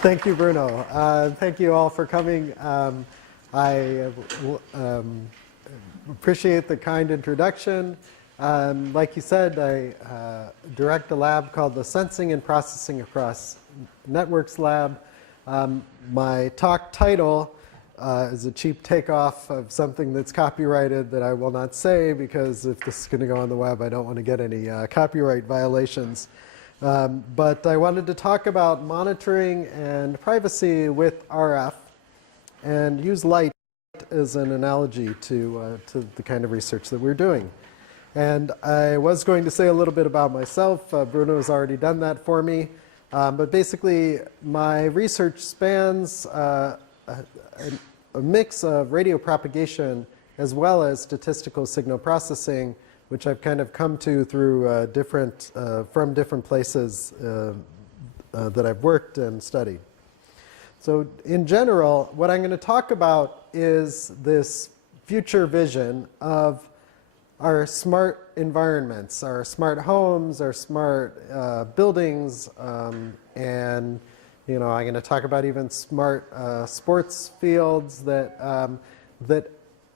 Thank you, Bruno. Thank you all for coming. I appreciate the kind introduction. Like you said, I direct a lab called the Sensing and Processing Across Networks Lab. My talk title is a cheap takeoff of something that's copyrighted that I will not say, because if this is going to go on the web, I don't want to get any copyright violations. But I wanted to talk about monitoring and privacy with RF and use light as an analogy to the kind of research that we're doing. And I was going to say a little bit about myself. Bruno has already done that for me. But basically, my research spans a mix of radio propagation as well as statistical signal processing, which I've kind of come to through from different places that I've worked and studied. So in general, what I'm going to talk about is this future vision of our smart environments, our smart homes, our smart buildings, and I'm going to talk about even smart sports fields that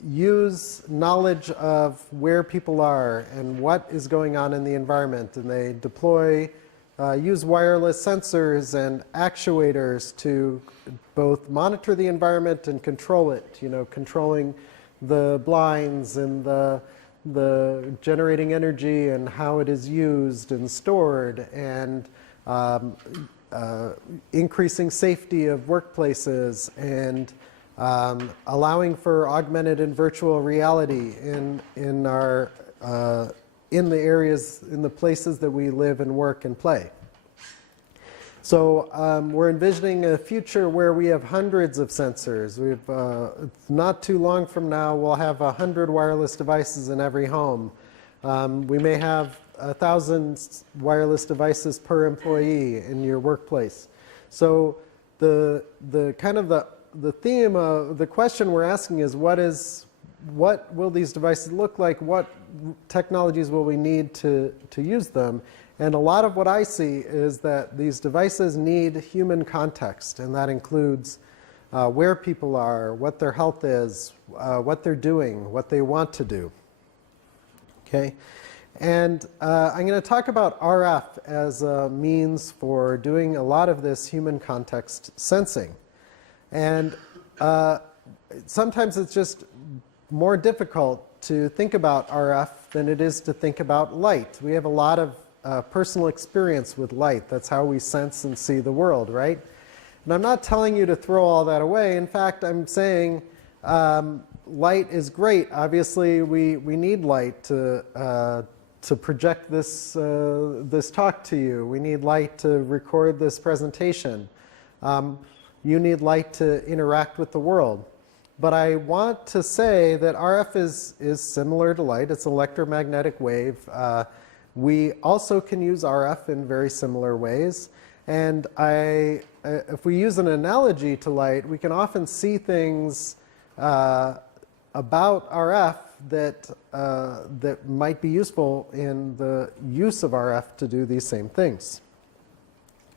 use knowledge of where people are and what is going on in the environment, and they use wireless sensors and actuators to both monitor the environment and control it, controlling the blinds and the generating energy and how it is used and stored, and increasing safety of workplaces, and allowing for augmented and virtual reality in the areas, in the places that we live and work and play. So we're envisioning a future where we have hundreds of sensors. Not too long from now, we'll have 100 wireless devices in every home. We may have 1,000 wireless devices per employee in your workplace. So the theme of the question we're asking is, what will these devices look like? What technologies will we need to use them? And a lot of what I see is that these devices need human context, and that includes where people are, what their health is, what they're doing, what they want to do. Okay? And I'm going to talk about RF as a means for doing a lot of this human context sensing. And sometimes it's just more difficult to think about RF than it is to think about light. We have a lot of personal experience with light. That's how we sense and see the world, right? And I'm not telling you to throw all that away. In fact, I'm saying light is great. Obviously, we need light to project this talk to you. We need light to record this presentation. You need light to interact with the world. But I want to say that RF is similar to light. It's an electromagnetic wave. We also can use RF in very similar ways. And if we use an analogy to light, we can often see things about RF that might be useful in the use of RF to do these same things.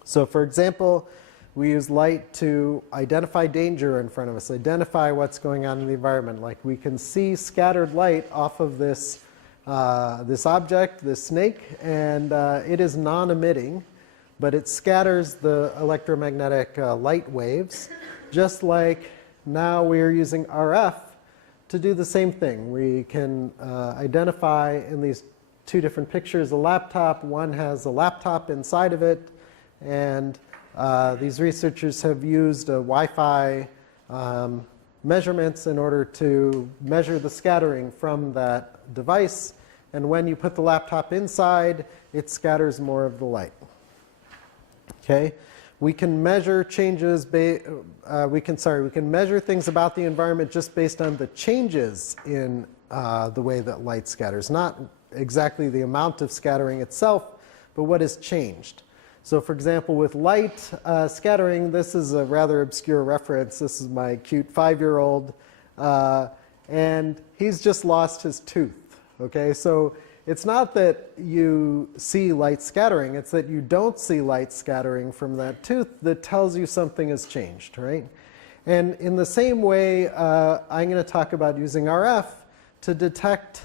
So for example, we use light to identify danger in front of us, identify what's going on in the environment. Like we can see scattered light off of this object, this snake, and it is non-emitting, but it scatters the electromagnetic light waves, just like now we're using RF to do the same thing. We can identify in these two different pictures a laptop. One has a laptop inside of it, and these researchers have used Wi-Fi measurements in order to measure the scattering from that device. And when you put the laptop inside, it scatters more of the light. Okay? We can measure changes. We can measure things about the environment just based on the changes in the way that light scatters. Not exactly the amount of scattering itself, but what has changed. So for example, with light scattering, this is a rather obscure reference. This is my cute 5-year-old, and he's just lost his tooth. Okay, so it's not that you see light scattering, it's that you don't see light scattering from that tooth that tells you something has changed, right? And in the same way, I'm going to talk about using RF to detect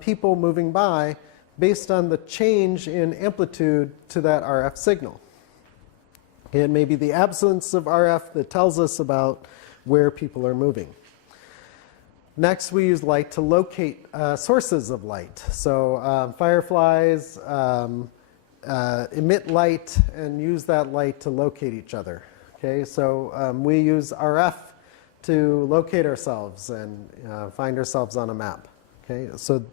people moving by based on the change in amplitude to that RF signal. It may be the absence of RF that tells us about where people are moving. Next, we use light to locate sources of light. So fireflies emit light and use that light to locate each other. Okay, so we use RF to locate ourselves and find ourselves on a map. Okay, so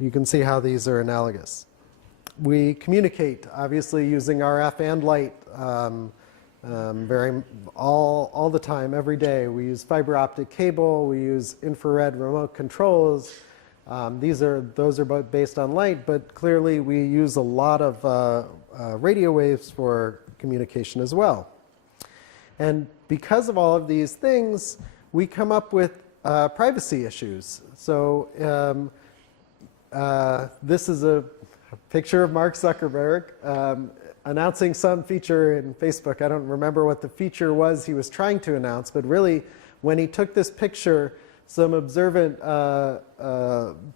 you can see how these are analogous. We communicate, obviously, using RF and light all the time, every day. We use fiber optic cable, we use infrared remote controls. Those are both based on light, but clearly we use a lot of radio waves for communication as well. And because of all of these things, we come up with privacy issues. So this is a picture of Mark Zuckerberg announcing some feature in Facebook. I don't remember what the feature was he was trying to announce, but really when he took this picture, some observant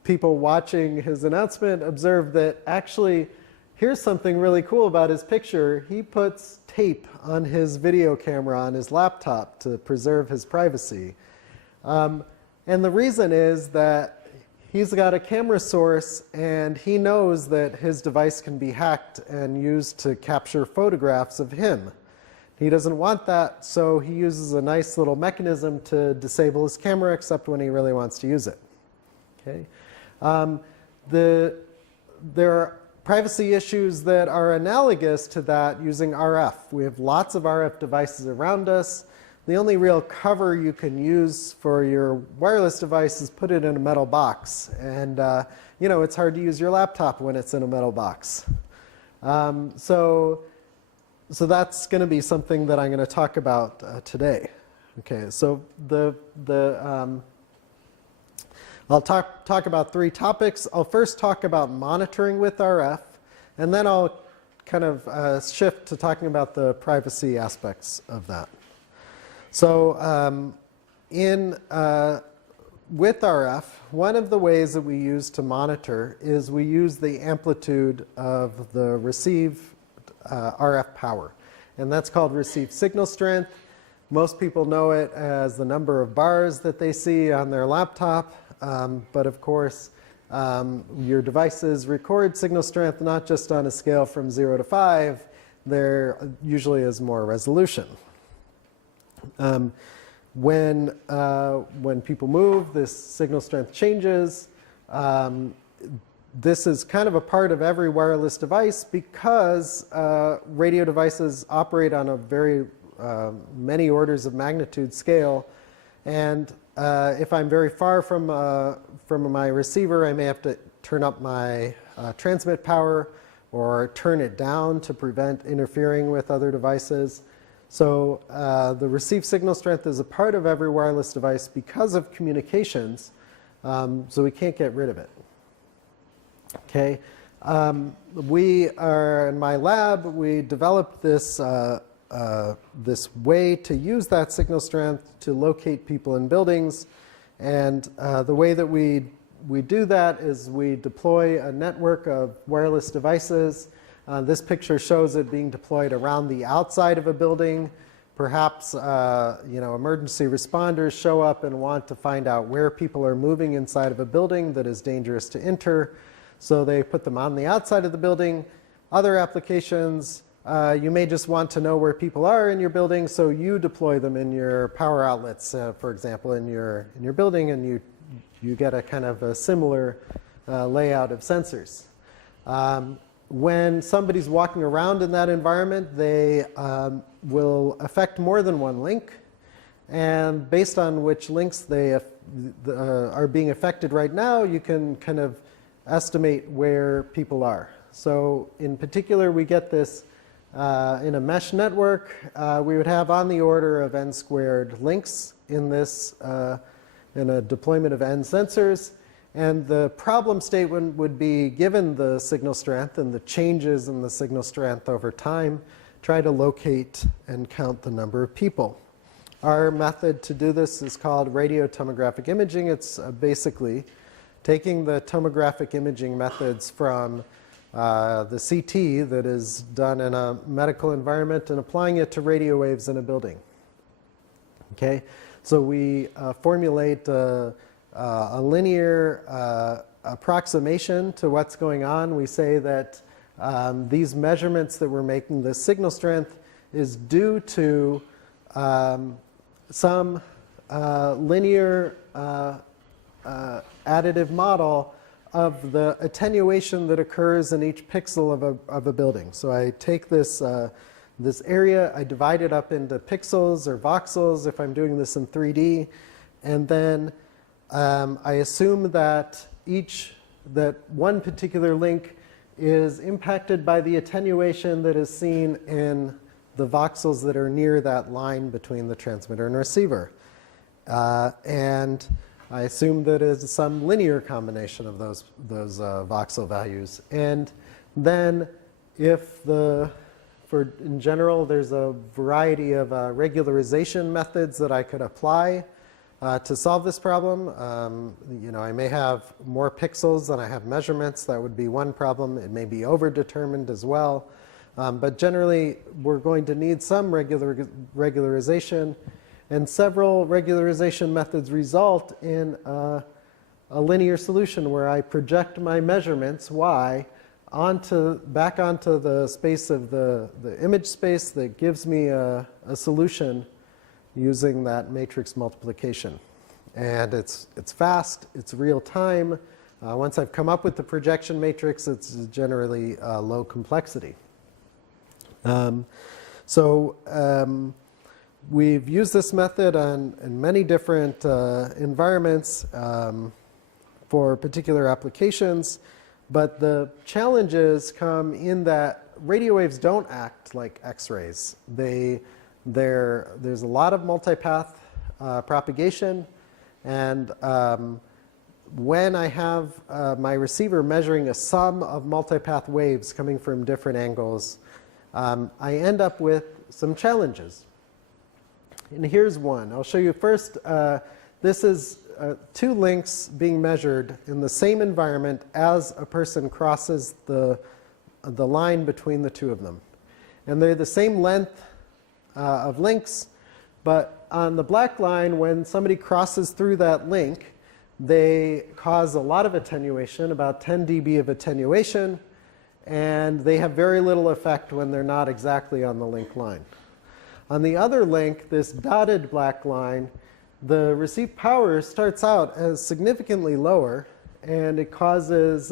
people watching his announcement observed that actually here's something really cool about his picture. He puts tape on his video camera on his laptop to preserve his privacy. And the reason is that he's got a camera source and he knows that his device can be hacked and used to capture photographs of him. He doesn't want that, so he uses a nice little mechanism to disable his camera except when he really wants to use it. Okay? There are privacy issues that are analogous to that using RF. We have lots of RF devices around us. The only real cover you can use for your wireless device is put it in a metal box. And you know, it's hard to use your laptop when it's in a metal box. So that's going to be something that I'm going to talk about today. Okay, so I'll talk about 3 topics. I'll first talk about monitoring with RF, and then I'll kind of shift to talking about the privacy aspects of that. So with RF, one of the ways that we use to monitor is we use the amplitude of the received RF power. And that's called received signal strength. Most people know it as the number of bars that they see on their laptop. But of course, your devices record signal strength not just on a scale from 0 to 5. There usually is more resolution. When people move, this signal strength changes. This is kind of a part of every wireless device because radio devices operate on a very many orders of magnitude scale. And if I'm very far from my receiver, I may have to turn up my transmit power or turn it down to prevent interfering with other devices. So the received signal strength is a part of every wireless device because of communications, so we can't get rid of it. Okay, we are in my lab. We developed this this way to use that signal strength to locate people in buildings, and the way that we do that is we deploy a network of wireless devices. This picture shows it being deployed around the outside of a building. Perhaps you know, emergency responders show up and want to find out where people are moving inside of a building that is dangerous to enter. So they put them on the outside of the building. Other applications, you may just want to know where people are in your building, so you deploy them in your power outlets, for example, in your building, and you get a kind of a similar layout of sensors. When somebody's walking around in that environment, they will affect more than one link. And based on which links they are being affected right now, you can kind of estimate where people are. So in particular, we get this in a mesh network. We would have on the order of n² links in this, in a deployment of n sensors. And the problem statement would be, given the signal strength and the changes in the signal strength over time, try to locate and count the number of people. Our method to do this is called radiotomographic imaging. It's basically taking the tomographic imaging methods from the CT that is done in a medical environment and applying it to radio waves in a building. Okay, so we formulate a linear approximation to what's going on. We say that these measurements that we're making, the signal strength, is due to some linear additive model of the attenuation that occurs in each pixel of a building. So I take this this area, I divide it up into pixels or voxels if I'm doing this in 3D, and then I assume that one particular link is impacted by the attenuation that is seen in the voxels that are near that line between the transmitter and receiver. And I assume that it's some linear combination of those voxel values. And then in general, there's a variety of regularization methods that I could apply to solve this problem. I may have more pixels than I have measurements. That would be one problem. It may be overdetermined as well. But generally, we're going to need some regularization. And several regularization methods result in a linear solution where I project my measurements, y, back onto the space of the image space that gives me a solution using that matrix multiplication. And it's fast, it's real time. Once I've come up with the projection matrix, it's generally low complexity. We've used this method in many different environments for particular applications, but the challenges come in that radio waves don't act like X-rays. There's a lot of multipath propagation, and when I have my receiver measuring a sum of multipath waves coming from different angles, I end up with some challenges. And here's one. I'll show you first. This is two links being measured in the same environment as a person crosses the line between the two of them. And they're the same length of links, but on the black line, when somebody crosses through that link, they cause a lot of attenuation, about 10 dB of attenuation, and they have very little effect when they're not exactly on the link line. On the other link, this dotted black line, the received power starts out as significantly lower, and it causes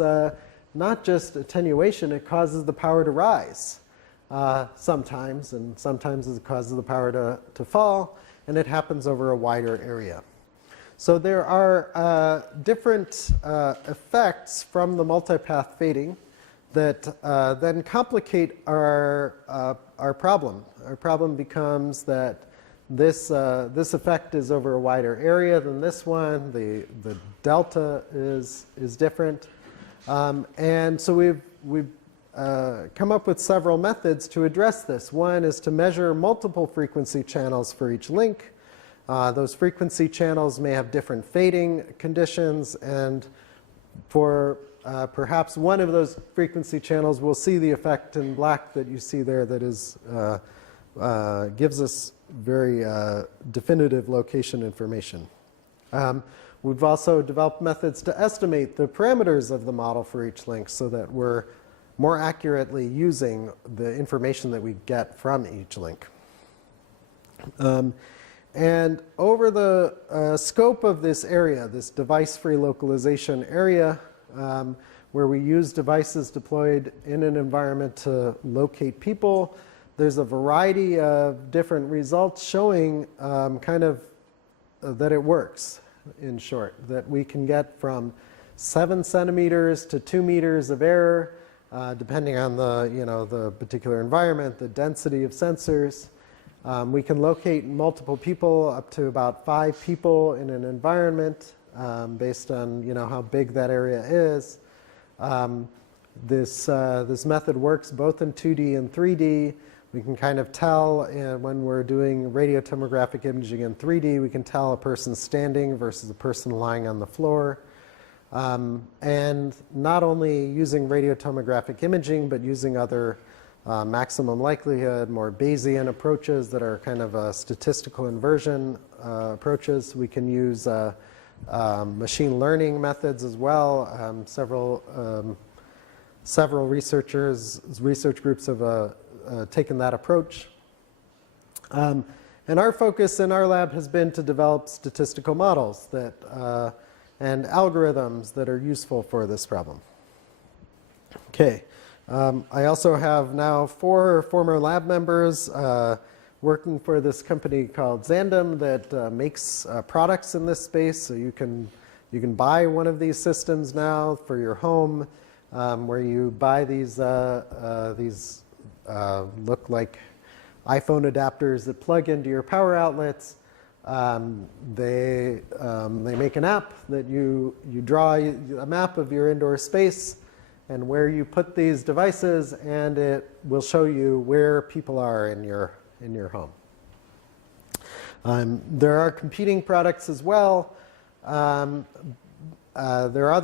not just attenuation, it causes the power to rise sometimes, and sometimes it causes the power to fall, and it happens over a wider area. So there are different effects from the multipath fading that then complicate our problem. Our problem becomes that this effect is over a wider area than this one. The delta is different, and so we've come up with several methods to address this. One is to measure multiple frequency channels for each link. Those frequency channels may have different fading conditions, and for perhaps one of those frequency channels, we'll see the effect in black that you see there that is gives us very definitive location information. We've also developed methods to estimate the parameters of the model for each link so that we're more accurately using the information that we get from each link. And over the scope of this area, this device-free localization area, where we use devices deployed in an environment to locate people, there's a variety of different results showing kind of that it works, in short, that we can get from 7 centimeters to 2 meters of error, depending on the particular environment, the density of sensors. We can locate multiple people, up to about 5 people in an environment. based on how big that area is. This method works both in 2D and 3D. We can kind of tell when we're doing radiotomographic imaging in 3D, we can tell a person standing versus a person lying on the floor. And not only using radiotomographic imaging, but using other maximum likelihood, more Bayesian approaches that are kind of statistical inversion approaches. We can use machine learning methods as well. Several research groups have taken that approach. And our focus in our lab has been to develop statistical models and algorithms that are useful for this problem. Okay. I also have now 4 former lab members working for this company called Sandom that makes products in this space. So you can buy one of these systems now for your home, where you buy these look like iPhone adapters that plug into your power outlets. They make an app that you draw a map of your indoor space and where you put these devices, and it will show you where people are in your home. There are competing products as well. There are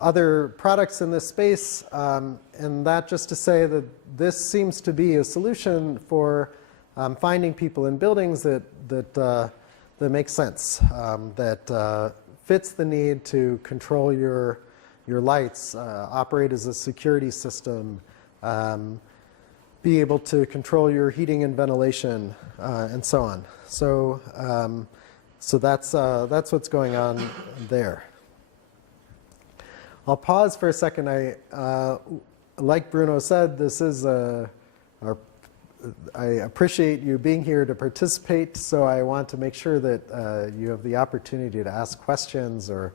other products in this space, and that just to say that this seems to be a solution for finding people in buildings that makes sense, that fits the need to control your lights, operate as a security system, be able to control your heating and ventilation, and so on. So that's what's going on there. I'll pause for a second. Like Bruno said, this is I appreciate you being here to participate, so I want to make sure that you have the opportunity to ask questions or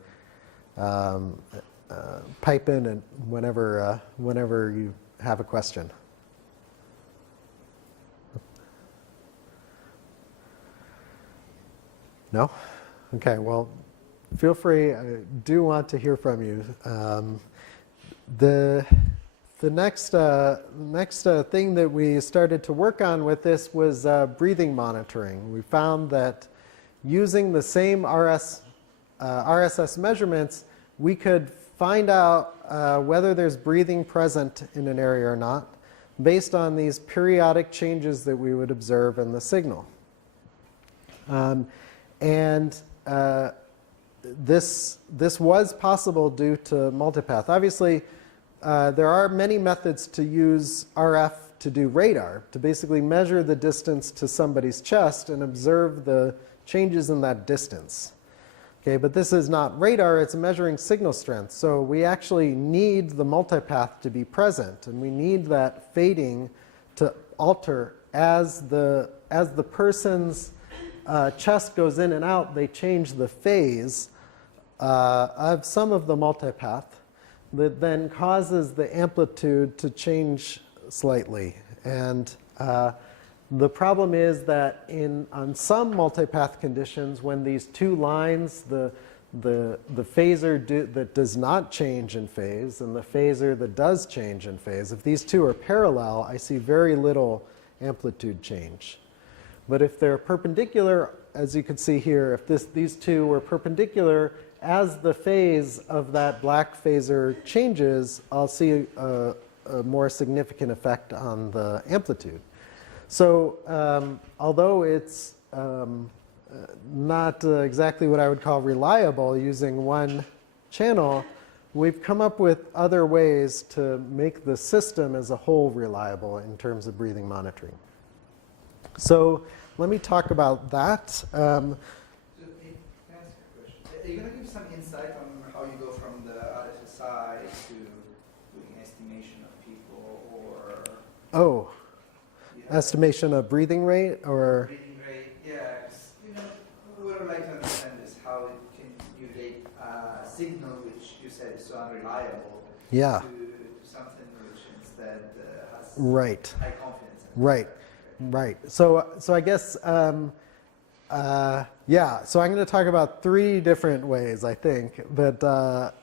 pipe in and whenever you have a question. No? Okay, well, feel free. I do want to hear from you. The next thing that we started to work on with this was breathing monitoring. We found that using the same RSS measurements, we could find out whether there's breathing present in an area or not based on these periodic changes that we would observe in the signal. This was possible due to multipath. Obviously, there are many methods to use RF to do radar, to basically measure the distance to somebody's chest and observe the changes in that distance. Okay, but this is not radar, it's measuring signal strength. So we actually need the multipath to be present, and we need that fading to alter as the person's chest goes in and out, they change the phase of some of the multipath that then causes the amplitude to change slightly. And the problem is that on some multipath conditions, when these two lines, the phasor that does not change in phase and the phasor that does change in phase, if these two are parallel, I see very little amplitude change. But if they're perpendicular, as you can see here, if these two were perpendicular, as the phase of that black phasor changes, I'll see a more significant effect on the amplitude. So although it's not exactly what I would call reliable using one channel, we've come up with other ways to make the system as a whole reliable in terms of breathing monitoring. So let me talk about that. Can I ask a question? Are you going to give some insight on how you go from the RSSI to doing estimation of people or... Oh, yeah. Estimation of breathing rate or... Breathing rate, yeah. What I'd like to understand is how can you relate a signal which you said is so unreliable Yeah. to something which instead has Right. high confidence in it. Right. Right. So I guess Yeah, so I'm going to talk about 3 different ways, I think, that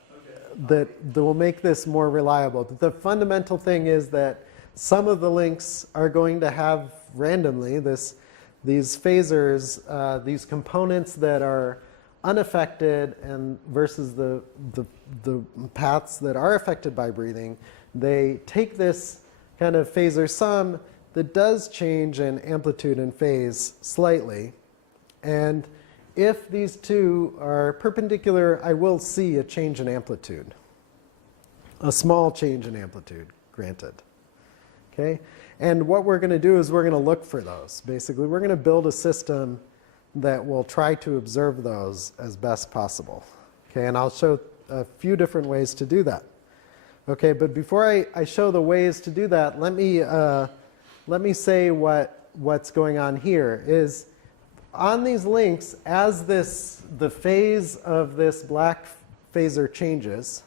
will make this more reliable. But the fundamental thing is that some of the links are going to have randomly these phasers, these components that are unaffected and versus the paths that are affected by breathing. They take this kind of phasor sum that does change in amplitude and phase slightly. And if these 2 are perpendicular, I will see a change in amplitude. A small change in amplitude, granted. Okay? And what we're going to do is we're going to look for those. Basically, we're going to build a system that will try to observe those as best possible. Okay? And I'll show a few different ways to do that. Okay, but before I show the ways to do that, let me say what's going on here is on these links, as the phase of this black phasor changes,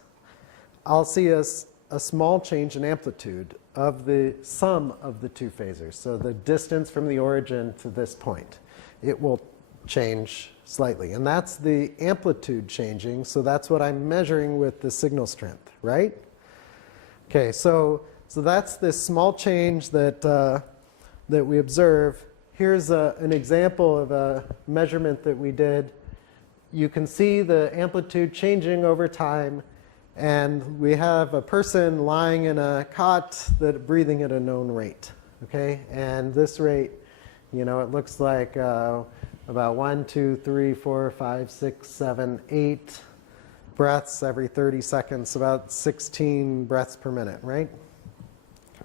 I'll see a small change in amplitude of the sum of the 2 phasors. So the distance from the origin to this point, it will change slightly. And that's the amplitude changing, so that's what I'm measuring with the signal strength, right? Okay, so that's this small change that we observe. Here's an example of a measurement that we did. You can see the amplitude changing over time, and we have a person lying in a cot that breathing at a known rate. Okay, and this rate, it looks like about 1, 2, 3, 4, 5, 6, 7, 8 breaths every 30 seconds, about 16 breaths per minute, right?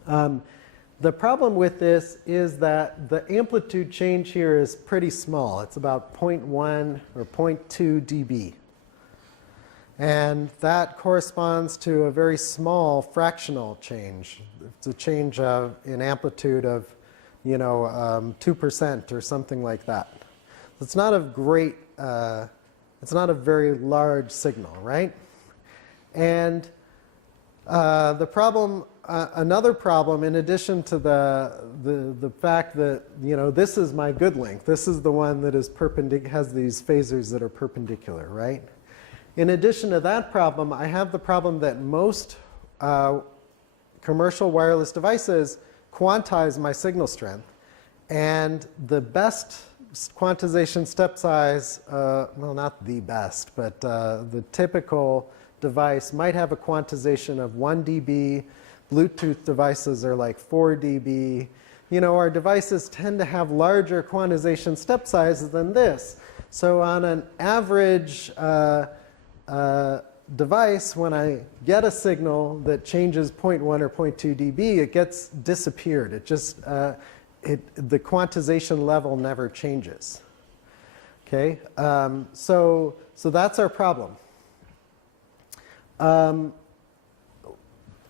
The problem with this is that the amplitude change here is pretty small. It's about 0.1 or 0.2 dB. And that corresponds to a very small fractional change. It's a change in amplitude of, 2% or something like that. It's not a great, it's not a very large signal, right? And the problem, another problem, in addition to the fact that, this is my good link. This is the one that is has these phasors that are perpendicular, right? In addition to that problem, I have the problem that most commercial wireless devices quantize my signal strength. And the best quantization step size, well, not the best, but the typical device might have a quantization of 1 dB. Bluetooth devices are like 4 dB. Our devices tend to have larger quantization step sizes than this. So on an average device, when I get a signal that changes 0.1 or 0.2 dB, it gets disappeared. It just, the quantization level never changes. Okay, so that's our problem.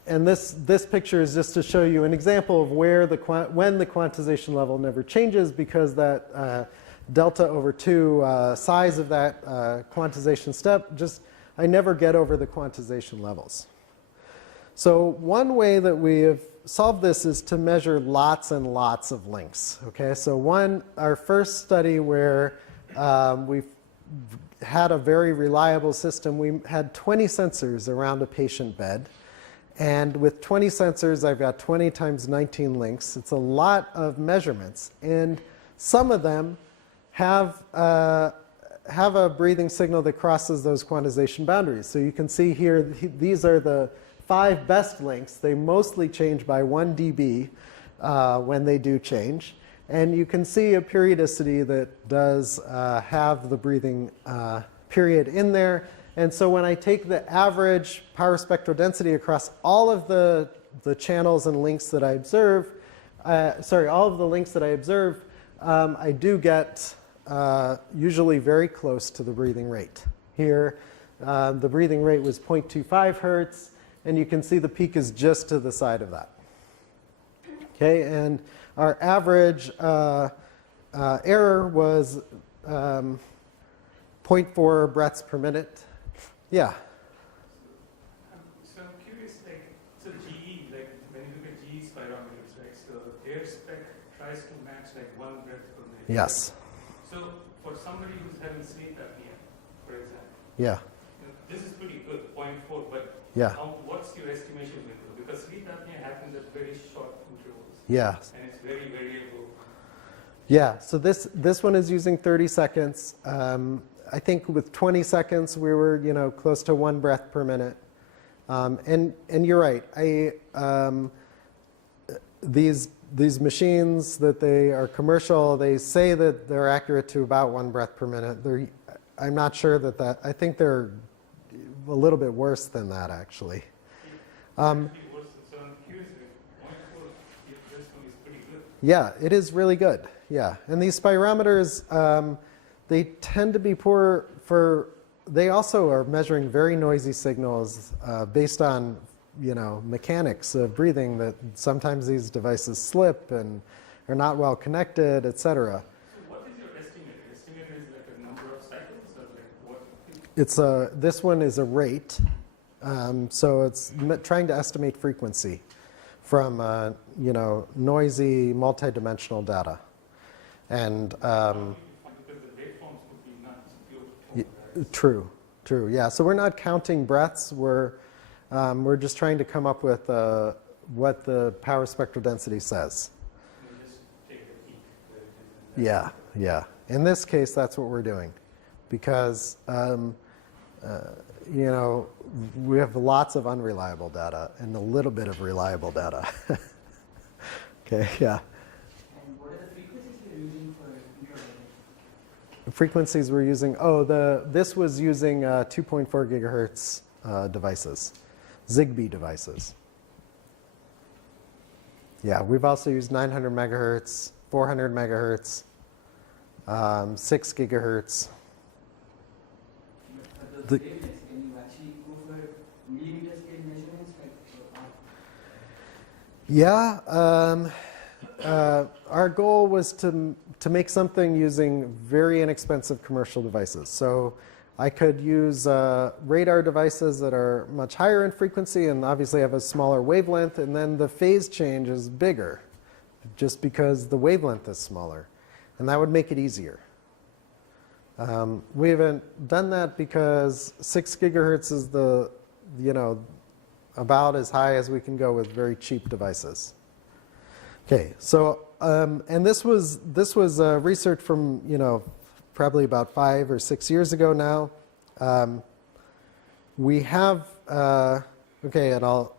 And this picture is just to show you an example of where when the quantization level never changes, because that delta over 2 size of that quantization step, I never get over the quantization levels. So one way that we have solved this is to measure lots and lots of links. Okay, so our first study where we've had a very reliable system, we had 20 sensors around a patient bed. And with 20 sensors, I've got 20 times 19 links. It's a lot of measurements. And some of them have a breathing signal that crosses those quantization boundaries. So you can see here, these are the 5 best links. They mostly change by 1 dB when they do change. And you can see a periodicity that does have the breathing period in there. And so when I take the average power spectral density across all of the channels and links that I observe, all of the links that I observe, I do get usually very close to the breathing rate. Here, the breathing rate was 0.25 hertz, and you can see the peak is just to the side of that. Okay, and our average error was 0.4 breaths per minute. Yeah. So I'm curious, so GE, when you look at GE spirometers, right? So their spec tries to match 1 breath per minute. Yes. So for somebody who's having sleep apnea, for example, Yeah, this is pretty good, 0.4, but yeah, what's your estimation window? Because sleep apnea happens at very short intervals, yeah. and it's very variable. Yeah, so this one is using 30 seconds. I think with 20 seconds we were, close to 1 breath per minute. And you're right. These machines that they are commercial, they say that they're accurate to about 1 breath per minute. I'm not sure that. I think they're a little bit worse than that, actually. Actually worse than, so I'm curious if 0.4, if this one is pretty good. Yeah, it is really good. Yeah, and these spirometers, they tend to be poor for. They also are measuring very noisy signals based on, mechanics of breathing. That sometimes these devices slip and are not well connected, etc. So what is your estimator? Estimator is like a number of cycles, or like what? It's this one is a rate, so it's trying to estimate frequency from noisy multidimensional data. And Because the waveforms would be not pure. true, yeah. So we're not counting breaths. We're just trying to come up with what the power spectral density says. You just take a peek where it is. Yeah. In this case, that's what we're doing, because we have lots of unreliable data and a little bit of reliable data. Okay, yeah. And what are the frequencies you're using for interval? The frequencies we're using. This was using 2.4 gigahertz devices, Zigbee devices. Yeah, we've also used 900 megahertz, 400 megahertz, 6 gigahertz. But The- the wavelengths, can you actually go for millimeter scale measurements? Our goal was to make something using very inexpensive commercial devices. So I could use radar devices that are much higher in frequency and obviously have a smaller wavelength, and then the phase change is bigger just because the wavelength is smaller, and that would make it easier. We haven't done that because 6 gigahertz is about as high as we can go with very cheap devices. Okay, so and this was research from probably about 5 or 6 years ago now. We have okay, and I'll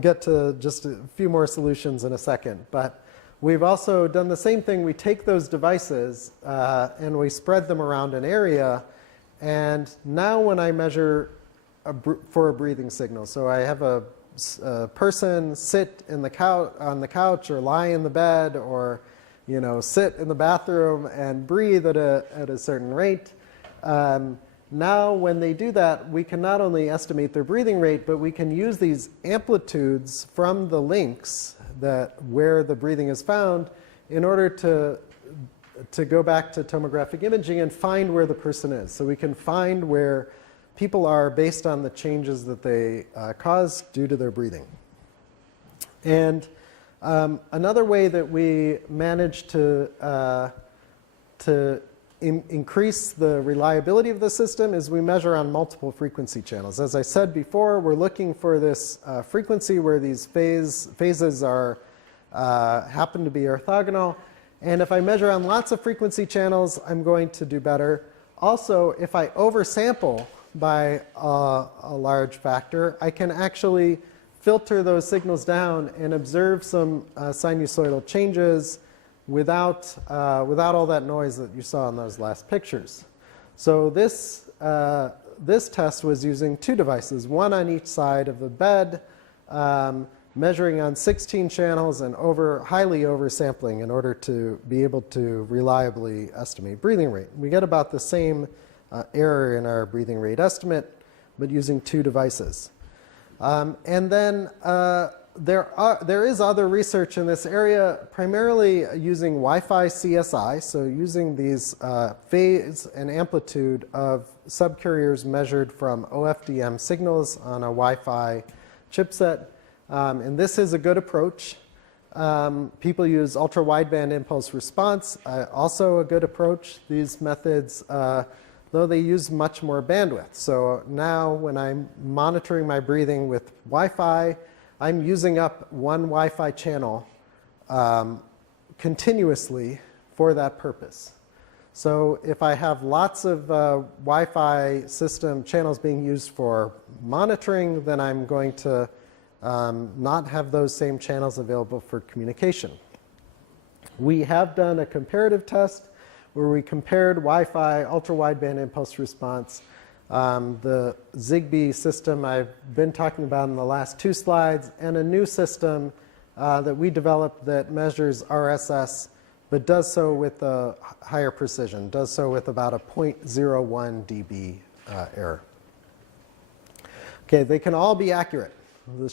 get to just a few more solutions in a second, but we've also done the same thing. We take those devices and we spread them around an area, and now when I measure for a breathing signal, so I have a person sit on the couch or lie in the bed or sit in the bathroom and breathe at a certain rate. Now when they do that, we can not only estimate their breathing rate, but we can use these amplitudes from the links where the breathing is found in order to go back to tomographic imaging and find where the person is. So we can find where people are based on the changes that they cause due to their breathing. And another way that we manage to increase the reliability of the system is we measure on multiple frequency channels. As I said before, we're looking for this frequency where these phases are happen to be orthogonal. And if I measure on lots of frequency channels, I'm going to do better. Also, if I oversample by a large factor, I can actually filter those signals down and observe some sinusoidal changes without all that noise that you saw in those last pictures. So this test was using 2 devices, one on each side of the bed, measuring on 16 channels and highly oversampling in order to be able to reliably estimate breathing rate. We get about the same error in our breathing rate estimate, but using 2 devices. And then there is other research in this area, primarily using Wi-Fi CSI, so using these phase and amplitude of subcarriers measured from OFDM signals on a Wi-Fi chipset. And this is a good approach. People use ultra-wideband impulse response, also a good approach. These methods, though they use much more bandwidth. So now when I'm monitoring my breathing with Wi-Fi, I'm using up one Wi-Fi channel continuously for that purpose. So if I have lots of Wi-Fi system channels being used for monitoring, then I'm going to not have those same channels available for communication. We have done a comparative test where we compared Wi-Fi ultra-wideband impulse response, the Zigbee system I've been talking about in the last 2 slides, and a new system that we developed that measures RSS, but does so with a higher precision, does so with about a 0.01 dB error. Okay, they can all be accurate. The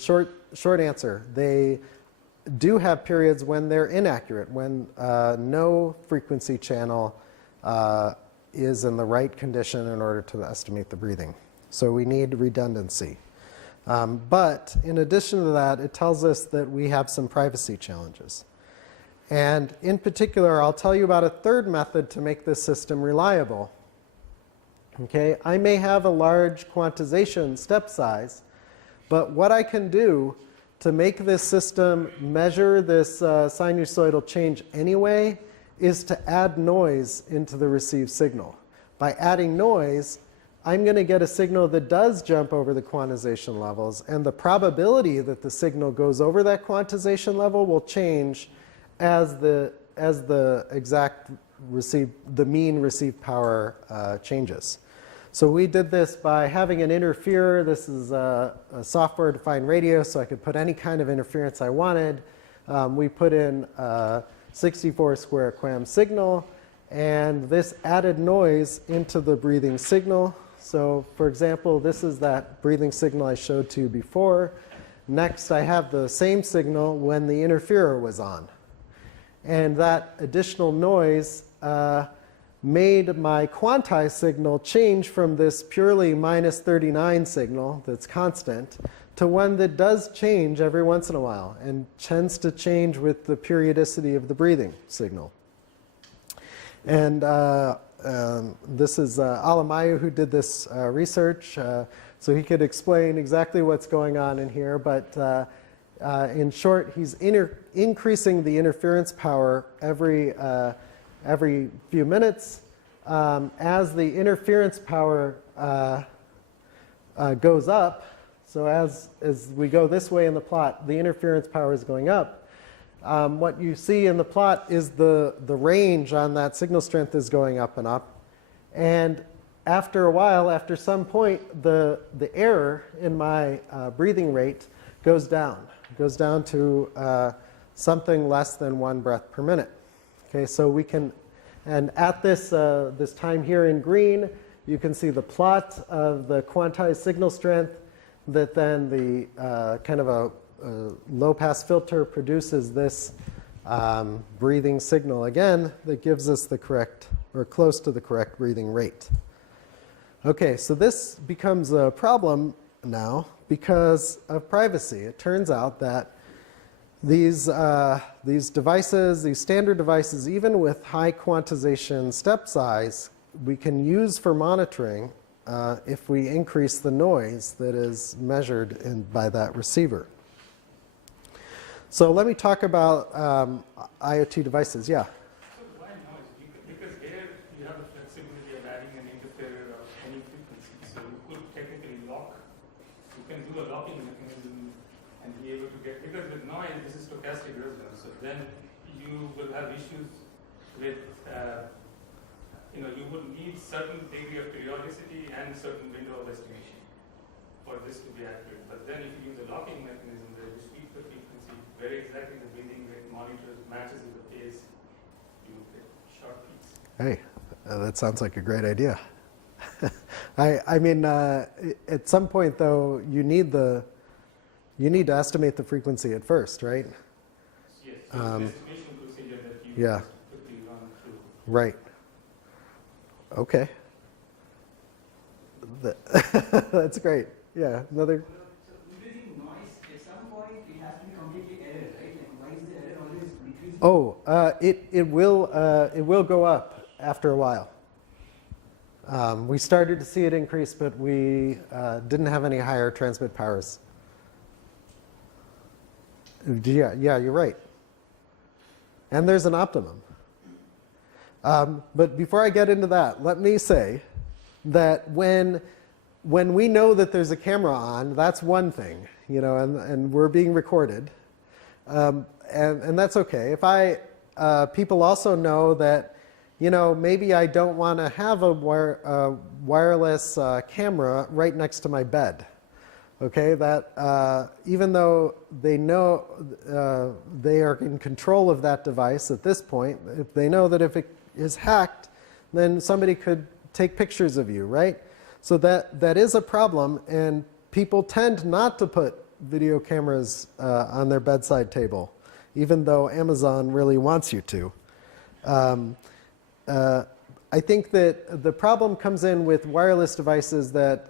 short answer, they do have periods when they're inaccurate, when no frequency channel is in the right condition in order to estimate the breathing. So we need redundancy. But in addition to that, it tells us that we have some privacy challenges. And in particular, I'll tell you about a third method to make this system reliable. Okay, I may have a large quantization step size, but what I can do to make this system measure this sinusoidal change anyway is to add noise into the received signal. By adding noise, I'm going to get a signal that does jump over the quantization levels, and the probability that the signal goes over that quantization level will change as the mean received power changes. So we did this by having an interferer. This is a software-defined radio, so I could put any kind of interference I wanted. We put in a 64 square QAM signal, and this added noise into the breathing signal. So for example, this is that breathing signal I showed to you before. Next, I have the same signal when the interferer was on. And that additional noise made my quantized signal change from this purely -39 signal that's constant to one that does change every once in a while and tends to change with the periodicity of the breathing signal. And this is Alamayu who did this research, so he could explain exactly what's going on in here. But in short, he's increasing the interference power every few minutes. As the interference power goes up, so as we go this way in the plot, the interference power is going up. What you see in the plot is the range on that signal strength is going up and up. And after a while, after some point, the error in my breathing rate goes down. It goes down to something less than 1 breath per minute. Okay, so we can, and at this time here in green, you can see the plot of the quantized signal strength that then the kind of a low-pass filter produces this breathing signal again that gives us the correct, or close to the correct breathing rate. Okay, so this becomes a problem now because of privacy. It turns out that these devices, these standard devices, even with high quantization step size, we can use for monitoring if we increase the noise that is measured by that receiver. So let me talk about IoT devices. Yeah? So why noise? Because here you have the flexibility of adding an interferer of any frequency. So you could technically lock. You can do a locking mechanism and be able to get, because with noise, this is stochastic resonance. So then you will have issues with, you would need certain degree of periodicity and certain window of estimation for this to be accurate. But then if you use a locking mechanism where you speak the frequency, very exactly the breathing rate monitors matches with the pace, you get short peaks. Hey, that sounds like a great idea. I mean, at some point though, you need to estimate the frequency at first, right? Yes, so the estimation procedure that you Yeah. quickly run through. Right. Okay. That's great. Yeah, another. So increasing noise, at some point it has to be completely error, right? Like why is the error Oh, it will go up after a while. We started to see it increase, but we didn't have any higher transmit powers. Yeah, you're right. And there's an optimum. But before I get into that, let me say that when we know that there's a camera on, that's one thing, you know, and we're being recorded, and that's okay. If people also know that, you know, maybe I don't want to have a wireless camera right next to my bed. Okay, that even though they know they are in control of that device at this point, if they know that if it is hacked, then somebody could take pictures of you, right? So that is a problem, and people tend not to put video cameras on their bedside table, even though Amazon really wants you to. I think that the problem comes in with wireless devices that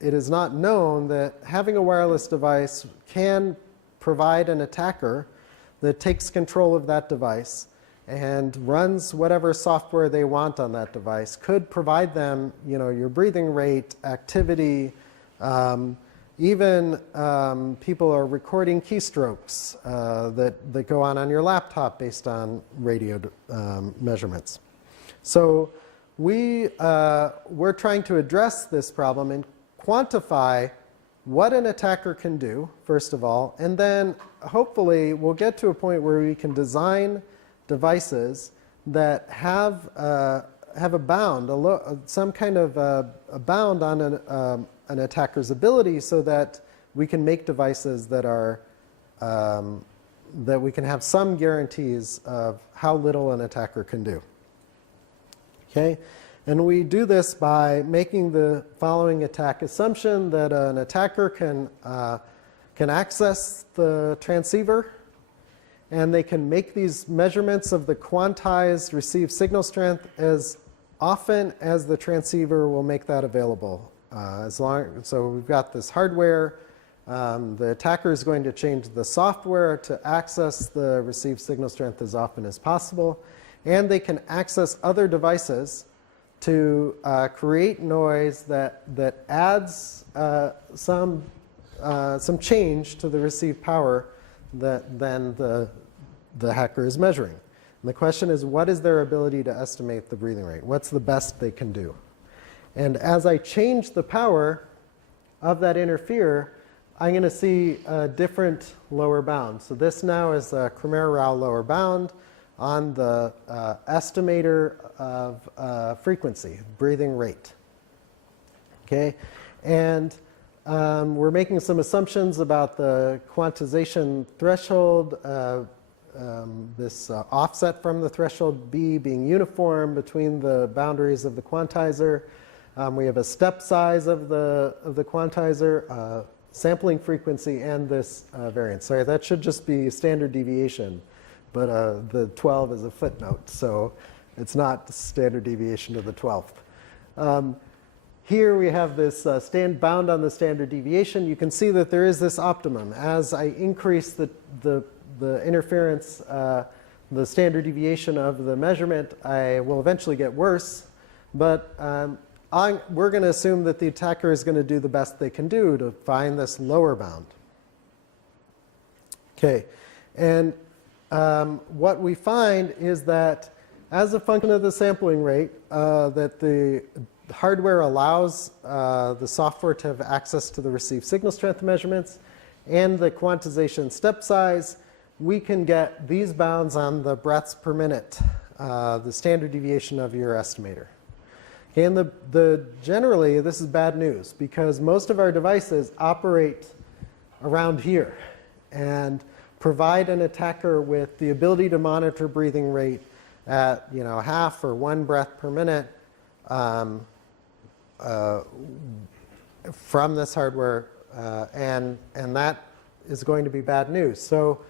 it is not known that having a wireless device can provide an attacker that takes control of that device and runs whatever software they want on that device, could provide them, you know, your breathing rate, activity, even people are recording keystrokes that go on your laptop based on radio measurements. So we're trying to address this problem and quantify what an attacker can do, first of all, and then hopefully we'll get to a point where we can design devices that have a bound, some kind of a bound on an attacker's ability, so that we can make devices that are that we can have some guarantees of how little an attacker can do. Okay, and we do this by making the following attack assumption: that an attacker can access the transceiver, and they can make these measurements of the quantized received signal strength as often as the transceiver will make that available. So we've got this hardware. The attacker is going to change the software to access the received signal strength as often as possible. And they can access other devices to create noise that adds some change to the received power that then the hacker is measuring. And the question is, what is their ability to estimate the breathing rate? What's the best they can do? And as I change the power of that interfere, I'm going to see a different lower bound. So this now is a Cramer-Rao lower bound on the estimator of frequency, breathing rate. Okay, and we're making some assumptions about the quantization threshold, this offset from the threshold B being uniform between the boundaries of the quantizer. We have a step size of the quantizer, sampling frequency, and this variance. Sorry, that should just be standard deviation. But the 12 is a footnote, so it's not standard deviation to the 12th. Here we have this bound on the standard deviation. You can see that there is this optimum. As I increase the interference, the standard deviation of the measurement, I will eventually get worse. But we're going to assume that the attacker is going to do the best they can do to find this lower bound. Okay, and what we find is that as a function of the sampling rate, that the hardware allows the software to have access to the received signal strength measurements and the quantization step size, we can get these bounds on the breaths per minute, the standard deviation of your estimator. Okay, and generally, this is bad news, because most of our devices operate around here and provide an attacker with the ability to monitor breathing rate at, you know, half or 1 breath per minute from this hardware, and that is going to be bad news. So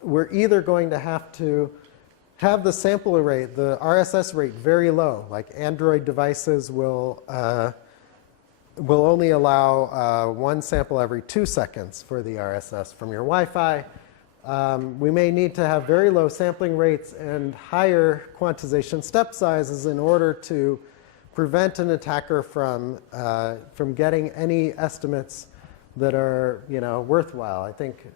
we're either going to have the sampler rate, the RSS rate, very low. Like Android devices will only allow 1 sample every 2 seconds for the RSS from your Wi-Fi, we may need to have very low sampling rates and higher quantization step sizes in order to prevent an attacker from getting any estimates that are, worthwhile. I think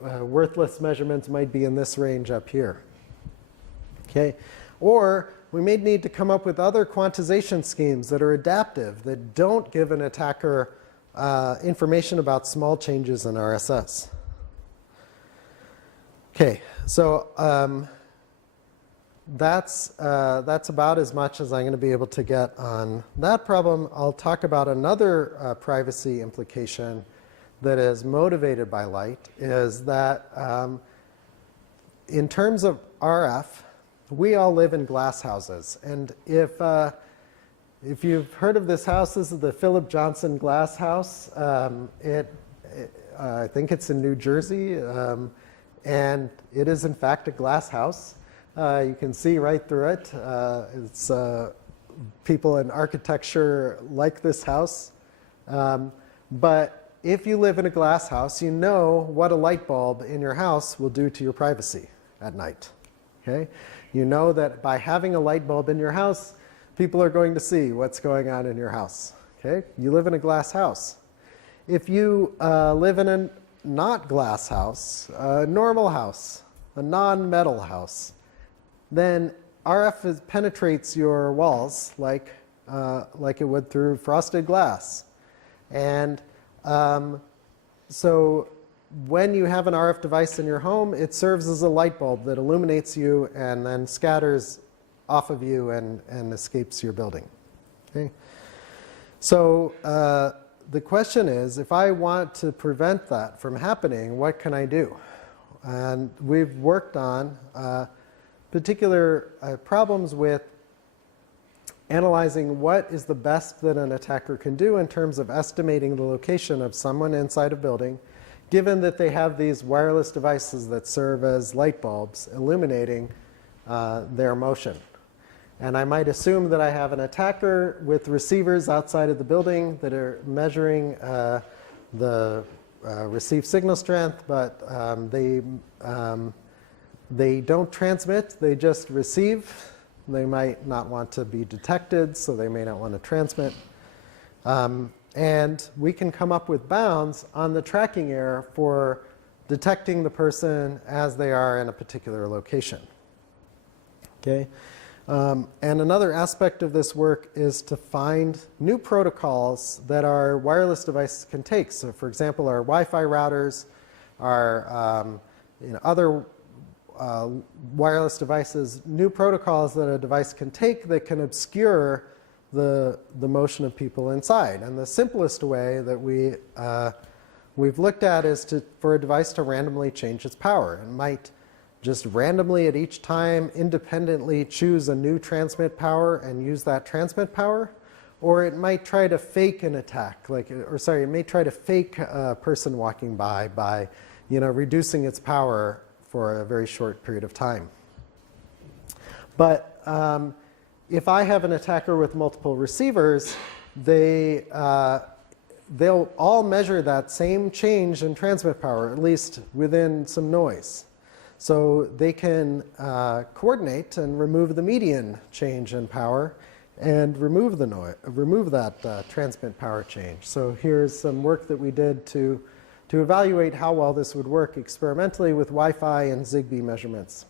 worthless measurements might be in this range up here. Okay, or we may need to come up with other quantization schemes that are adaptive, that don't give an attacker information about small changes in RSS. Okay, so that's about as much as I'm going to be able to get on that problem. I'll talk about another privacy implication that is motivated by light, is that in terms of RF, we all live in glass houses. And if you've heard of this house, this is the Philip Johnson glass house. I think it's in New Jersey. And it is, in fact, a glass house. You can see right through it. It's people in architecture like this house. But if you live in a glass house, you know what a light bulb in your house will do to your privacy at night. Okay? You know that by having a light bulb in your house, people are going to see what's going on in your house. Okay? You live in a glass house. If you live in a not glass house, a normal house, a non-metal house, then RF penetrates your walls like it would through frosted glass. And so when you have an RF device in your home, it serves as a light bulb that illuminates you and then scatters off of you and escapes your building. Okay? So the question is, if I want to prevent that from happening, what can I do? And we've worked on particular problems with analyzing what is the best that an attacker can do in terms of estimating the location of someone inside a building, given that they have these wireless devices that serve as light bulbs illuminating their motion. And I might assume that I have an attacker with receivers outside of the building that are measuring the received signal strength, but they don't transmit, they just receive. They might not want to be detected, so they may not want to transmit. And we can come up with bounds on the tracking error for detecting the person as they are in a particular location. Okay? And another aspect of this work is to find new protocols that our wireless devices can take. So for example, our Wi-Fi routers, our other wireless devices, new protocols that a device can take that can obscure the motion of people inside. And the simplest way that we've looked at is for a device to randomly change its power. It might just randomly at each time independently choose a new transmit power and use that transmit power, or it might try to fake an attack, it may try to fake a person walking by reducing its power for a very short period of time. But if I have an attacker with multiple receivers, they'll all measure that same change in transmit power, at least within some noise. So they can coordinate and remove the median change in power and remove the noise, remove that transmit power change. So here's some work that we did to evaluate how well this would work experimentally with Wi-Fi and Zigbee measurements.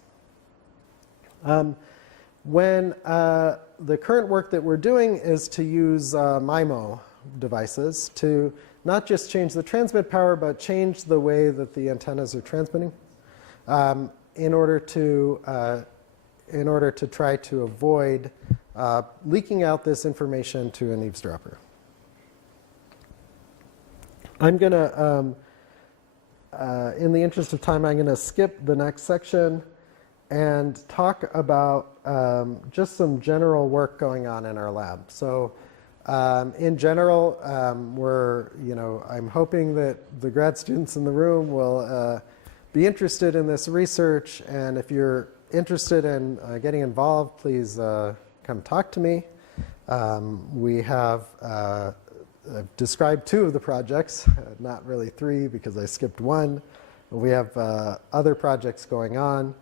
When the current work that we're doing is to use MIMO devices to not just change the transmit power, but change the way that the antennas are transmitting in order to try to avoid leaking out this information to an eavesdropper. I'm going to, in the interest of time, I'm going to skip the next section and talk about just some general work going on in our lab. So in general, I'm hoping that the grad students in the room will be interested in this research, and if you're interested in getting involved, please come talk to me. We have I've described 2 of the projects, not really 3 because I skipped one. We have other projects going on.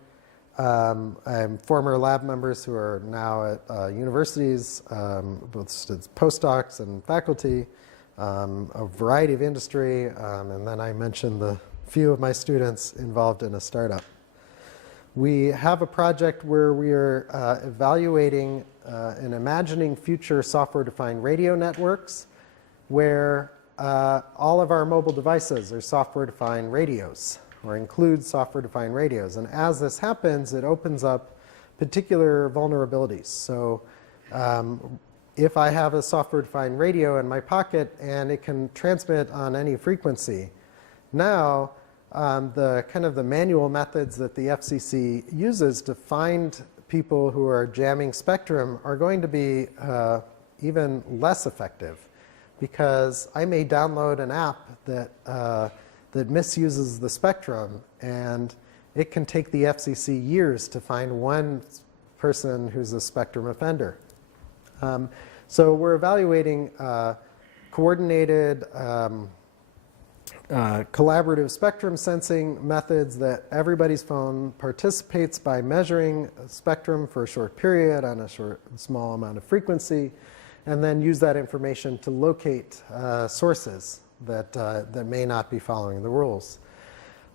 I'm former lab members who are now at universities, both postdocs and faculty, a variety of industry, and then I mentioned the few of my students involved in a startup. We have a project where we are evaluating and imagining future software-defined radio networks where all of our mobile devices are software-defined radios or include software-defined radios. And as this happens, it opens up particular vulnerabilities. So if I have a software-defined radio in my pocket and it can transmit on any frequency, now the kind of the manual methods that the FCC uses to find people who are jamming spectrum are going to be even less effective, because I may download an app that misuses the spectrum, and it can take the FCC years to find one person who's a spectrum offender. So we're evaluating coordinated collaborative spectrum sensing methods that everybody's phone participates by measuring spectrum for a short period on a small amount of frequency, and then use that information to locate sources that may not be following the rules.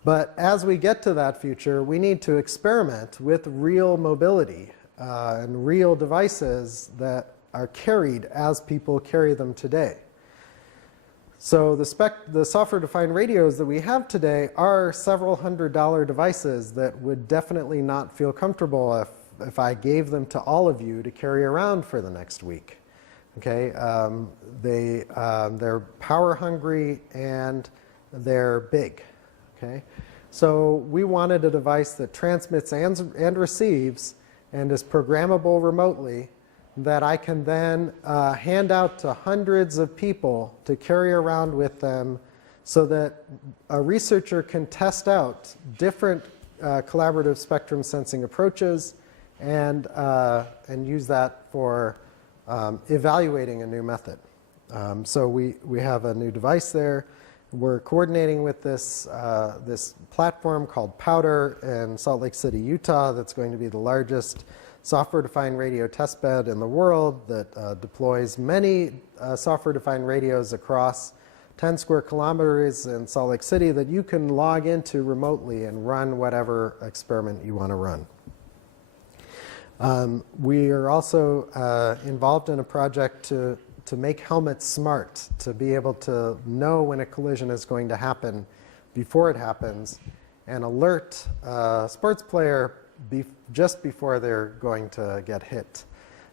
But as we get to that future, we need to experiment with real mobility and real devices that are carried as people carry them today. So the software-defined radios that we have today are several $100 devices that would definitely not feel comfortable if I gave them to all of you to carry around for the next week. Okay, they're power hungry and they're big. Okay, so we wanted a device that transmits and receives and is programmable remotely, that I can then hand out to hundreds of people to carry around with them, so that a researcher can test out different collaborative spectrum sensing approaches and use that for evaluating a new method. So we have a new device there. We're coordinating with this platform called Powder in Salt Lake City, Utah, that's going to be the largest software-defined radio testbed in the world that deploys many software-defined radios across 10 square kilometers in Salt Lake City that you can log into remotely and run whatever experiment you want to run. We are also involved in a project to make helmets smart, to be able to know when a collision is going to happen before it happens, and alert a sports player just before they're going to get hit.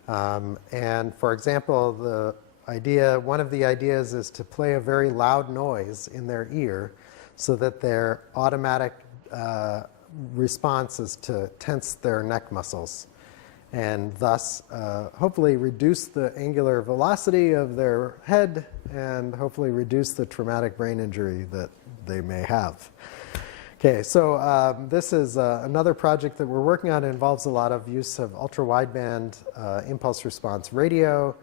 And for example, one of the ideas is to play a very loud noise in their ear so that their automatic response is to tense their neck muscles, and thus hopefully reduce the angular velocity of their head and hopefully reduce the traumatic brain injury that they may have. Okay, so this is another project that we're working on. It involves a lot of use of ultra-wideband impulse response radio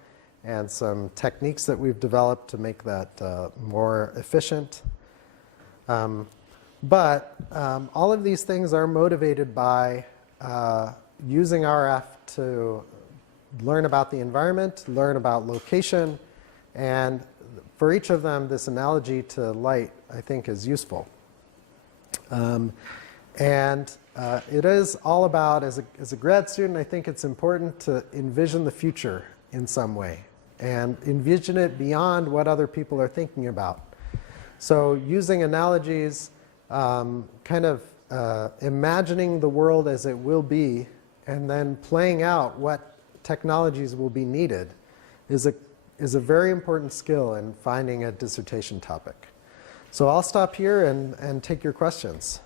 and some techniques that we've developed to make that more efficient. But all of these things are motivated by using RF to learn about the environment, learn about location, and for each of them, this analogy to light, I think, is useful. It is all about, as a grad student, I think it's important to envision the future in some way and envision it beyond what other people are thinking about. So using analogies, kind of imagining the world as it will be, and then playing out what technologies will be needed is a very important skill in finding a dissertation topic. So I'll stop here and take your questions.